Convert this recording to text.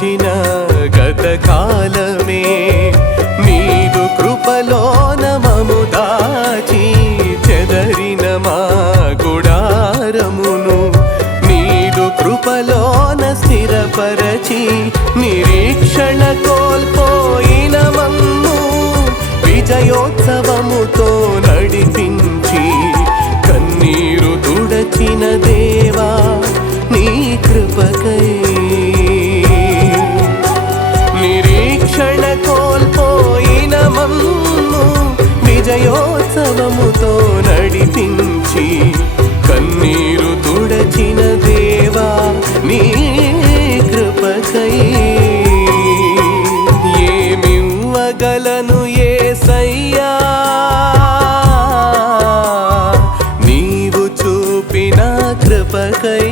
గడిచిన గత కాలమే నీదు కృపలోన మము దాచి చెదరిన మా గుడారమును నీదు కృపలోన స్థిరపరచి నిరీక్షణ కోల్పోయిన మమ్ము విజయోత్సవముతో నడిపించి కన్నీరు తుడచిన దేవా నీ కృపకై క్షణ కోల్పోయిన మమ్ము విజయోత్సవముతో నడిపించి కన్నీరు తుడచిన దేవా నీ కృపకై. ఏమివ్వగలను ఏ సయ్యా నీవు చూపిన కృపకై.